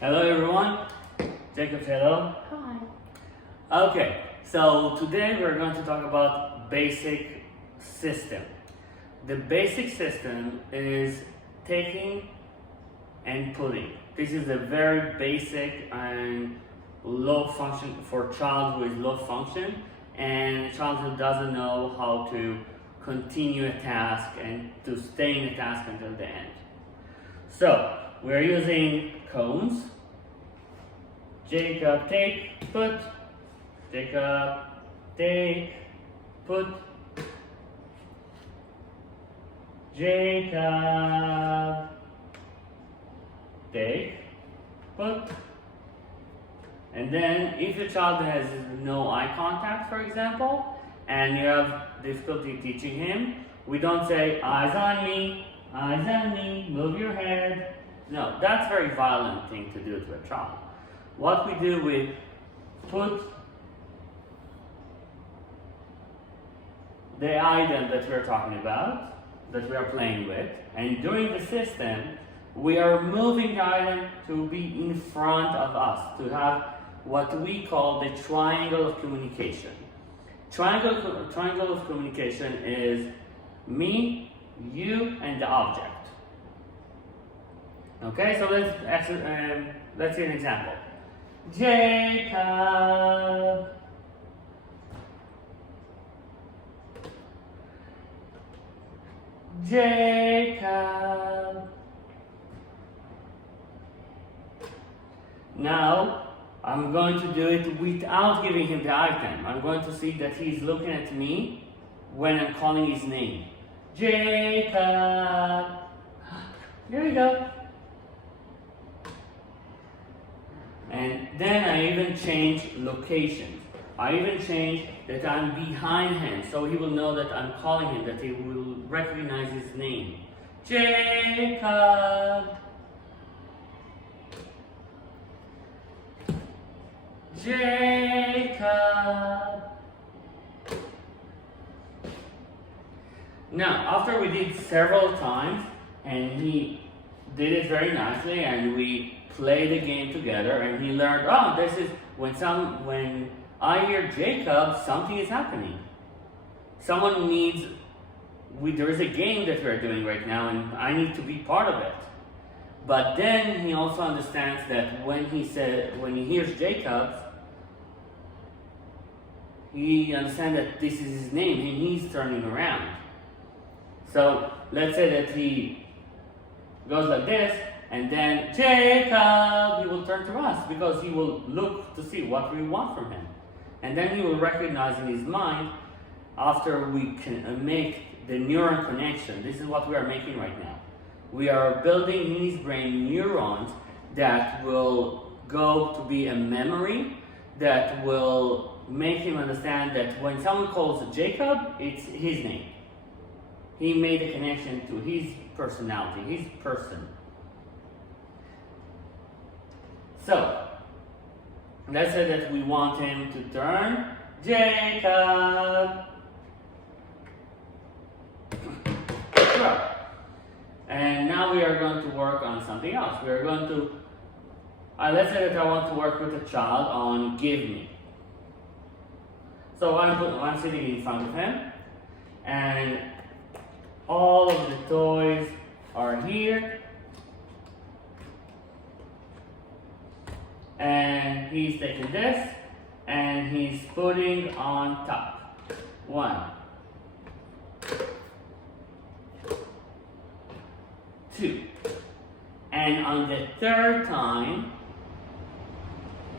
Hello everyone, Jacob, hello. Hi. Okay, so today we're going to talk about basic system. The basic system is taking and putting. This is a very basic and low function for a child who is low function and a child who doesn't know how to continue a task and to stay in a task until the end. So we're using cones. Jacob, take, put. Jacob, take, put. Jacob, take, put. And then if the child has no eye contact, for example, and you have difficulty teaching him, we don't say, eyes on me, move your head. No, that's a very violent thing to do to a child. What we do, we put the item that we're talking about, that we are playing with, and during the system, we are moving the item to be in front of us, to have what we call the triangle of communication. Triangle of communication is me, you, and the object. Okay, so let's see an example. Jacob, Jacob. Now, I'm going to do it without giving him the item. I'm going to see that he's looking at me when I'm calling his name. Jacob. Here we go. And then I even change location. I even change that I'm behind him, so he will know that I'm calling him, that he will recognize his name. Jacob. Jacob. Now, after we did several times, and he did it very nicely, and we played the game together, and he learned, oh, this is when I hear Jacob, something is happening. Someone needs, there is a game that we're doing right now, and I need to be part of it. But then he also understands that when he hears Jacob, he understands that this is his name, and he's turning around. So let's say that he goes like this, and then Jacob, he will turn to us because he will look to see what we want from him. And then he will recognize in his mind after we can make the neuron connection. This is what we are making right now. We are building in his brain neurons that will go to be a memory that will make him understand that when someone calls Jacob, it's his name. He made a connection to his personality, his person. So, let's say that we want him to turn. Jacob. Sure. And now we are going to work on something else. We are going to, let's say that I want to work with a child on give me. So I'm sitting in front of him, and all of the toys are here. And he's taking this, and he's putting on top. 1, 2. And on the third time,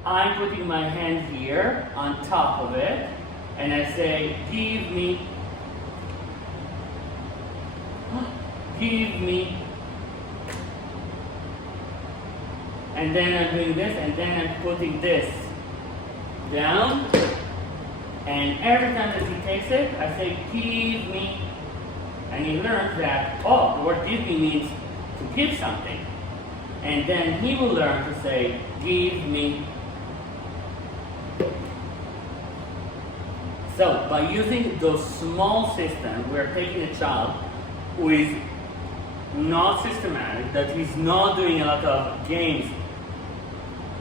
I'm putting my hand here on top of it, and I say, give me, give me. And then I'm doing this, and then I'm putting this down. And every time that he takes it, I say, give me. And he learns that, oh, the word give me means to give something. And then he will learn to say, give me. So, by using those small systems, we're taking a child who is not systematic, that he's not doing a lot of games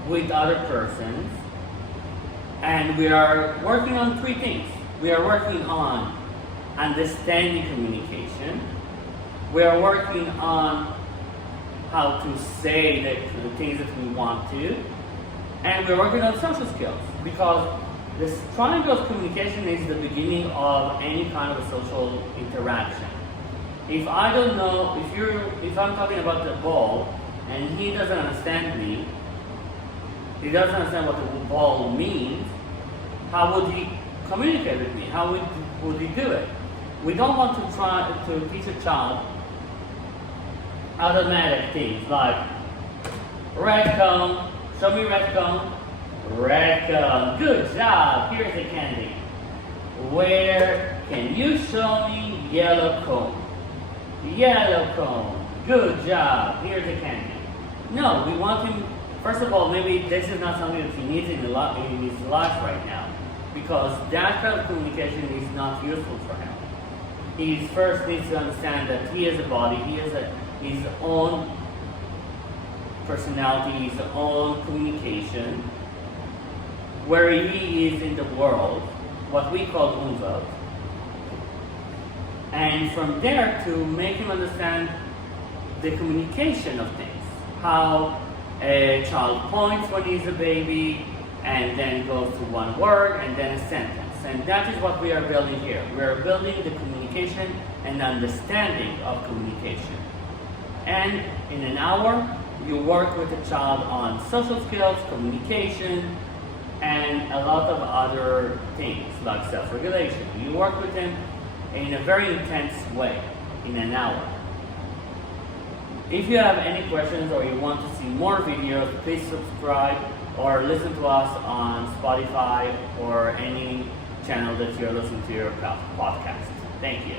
with other persons, and we are working on three things. We are working on understanding communication. We are working on how to say the things that we want to, and we're working on social skills, because this triangle of communication is the beginning of any kind of a social interaction. If I don't know, if I'm talking about the ball and he doesn't understand me, he doesn't understand what the ball means, how would he communicate with me? How would he do it? We don't want to try to teach a child automatic things like red cone, show me red cone, red cone, good job, here's the candy. Where can you show me yellow cone? Yellow cone, good job, here's the candy. No, we want him, first of all, maybe this is not something that he needs in his life right now, because that kind of communication is not useful for him. He first needs to understand that he has a body, he has his own personality, his own communication, where he is in the world, what we call umwelt. And from there, to make him understand the communication of things. How a child points when he's a baby, and then goes to one word, and then a sentence. And that is what we are building here. We are building the communication and understanding of communication. And in an hour, you work with a child on social skills, communication, and a lot of other things like self-regulation. You work with him in a very intense way in an hour. If you have any questions or you want to see more videos, please subscribe or listen to us on Spotify or any channel that you're listening to your podcast. Thank you.